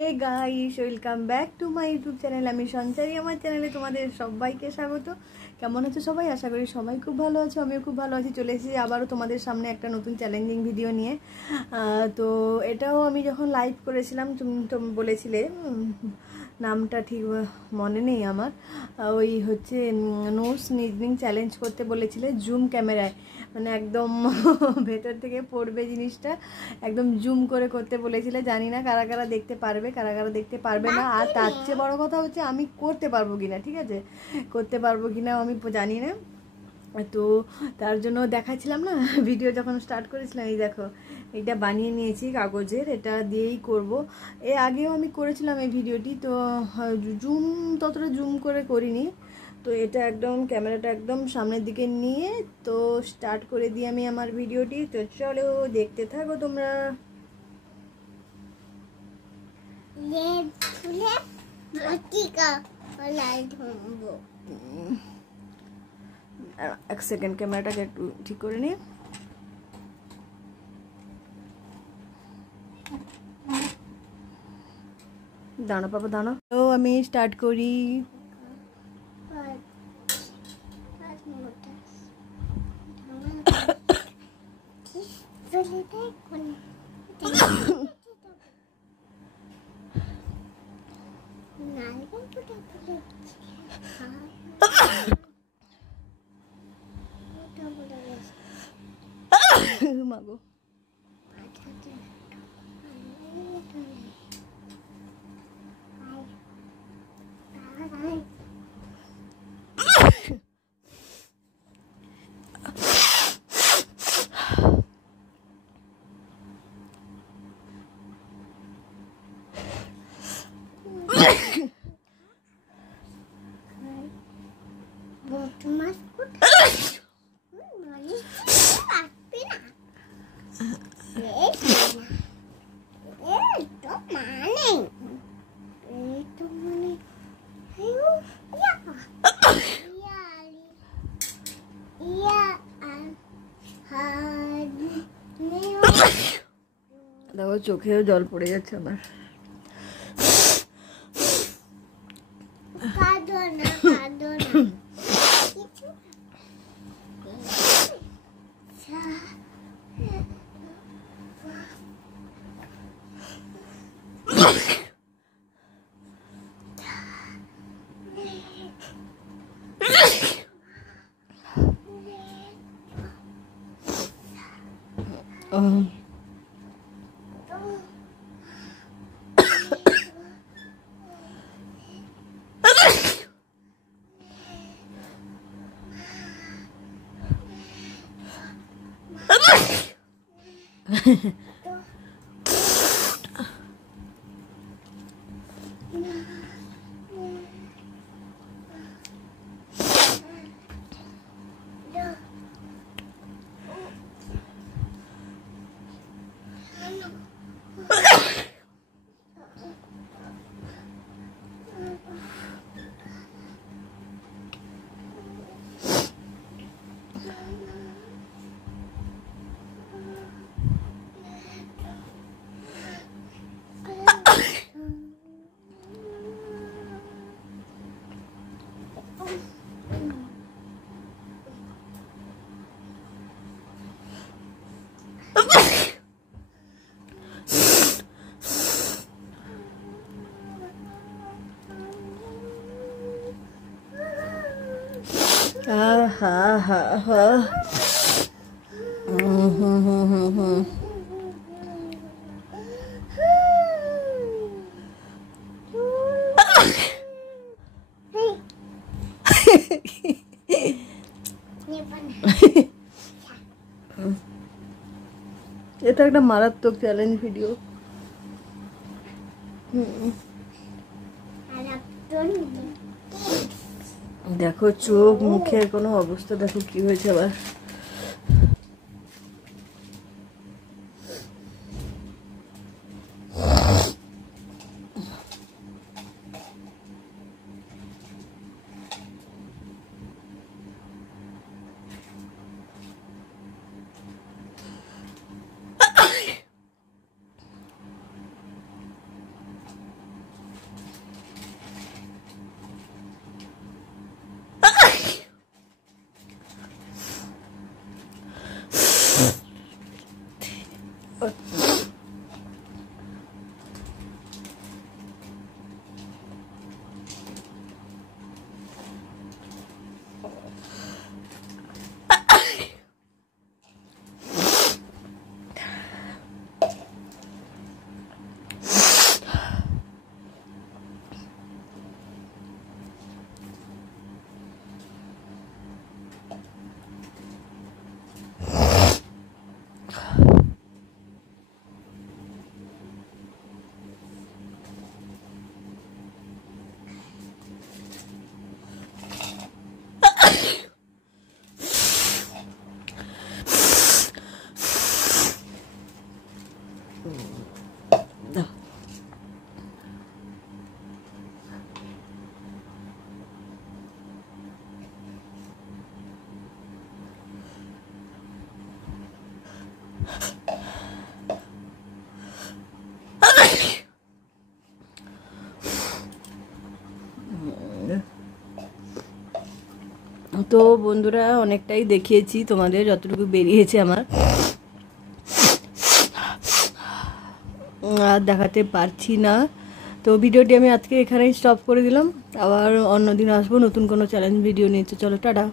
Hey guys, welcome back to my YouTube channel. আমি সঞ্চারী। আমার চ্যানেলে তোমাদের সবাইকে স্বাগত। কেমন আছো সবাই? আশা করি সবাই খুব ভালো আছো। আমিও খুব ভালো আছি। চলে এসেছি আবারও তোমাদের সামনে একটা নতুন চ্যালেঞ্জিং ভিডিও নিয়ে। তো এটাও আমি যখন লাইভ করেছিলাম তুমি বলেছিলে, নামটা ঠিক মনে নেই আমার, ওই হচ্ছে নো স্নিজনিং চ্যালেঞ্জ করতে বলেছিলে জুম ক্যামেরায়, মানে একদম ভেতর থেকে পড়বে জিনিসটা, একদম জুম করে করতে বলেছিলে। জানি না কারা কারা দেখতে পারবে, কারা কারা দেখতে পারবে না। আর তার চেয়ে বড় কথা হচ্ছে আমি করতে পারবো কিনা, ঠিক আছে, করতে পারবো কিনা আমি জানি না। তো তার জন্য দেখাচ্ছিলাম না ভিডিও যখন স্টার্ট করেছিলাম। এই দেখো, এটা বানিয়ে নিয়েছি কাগজের, এটা দিয়েই করব। এর আগেও আমি করেছিলাম এই ভিডিওটি, তো জুম ততটা জুম করে করিনি। তো এটা একদম ক্যামেরাটা একদম সামনের দিকে নিয়ে তো স্টার্ট করে দিই আমি আমার ভিডিওটি। তো চলো দেখতে থাকো তোমরা। এক সেকেন্ড, ক্যামেরাটাকে একটু ঠিক করে নিই। দাঁড়ো বাবা, দাঁড়ো। তো আমি স্টার্ট করি। মাগো, দেখো চোখেও জল পড়ে যাচ্ছে আমার। এটা একটা মারাত্মক চ্যালেঞ্জ ভিডিও। দেখো চোখ মুখের কোনো অবস্থা, দেখো কি হয়েছে আবার। তো বন্ধুরা অনেকটাই দেখিয়েছি তোমাদের, যতটুকু বেরিয়েছে আমার আর দেখাতে পারছি না। তো ভিডিওটি আমি আজকে এখানেই স্টপ করে দিলাম, আবার অন্যদিন আসবো নতুন কোনো চ্যালেঞ্জ ভিডিও নিয়ে। চলো টাটা।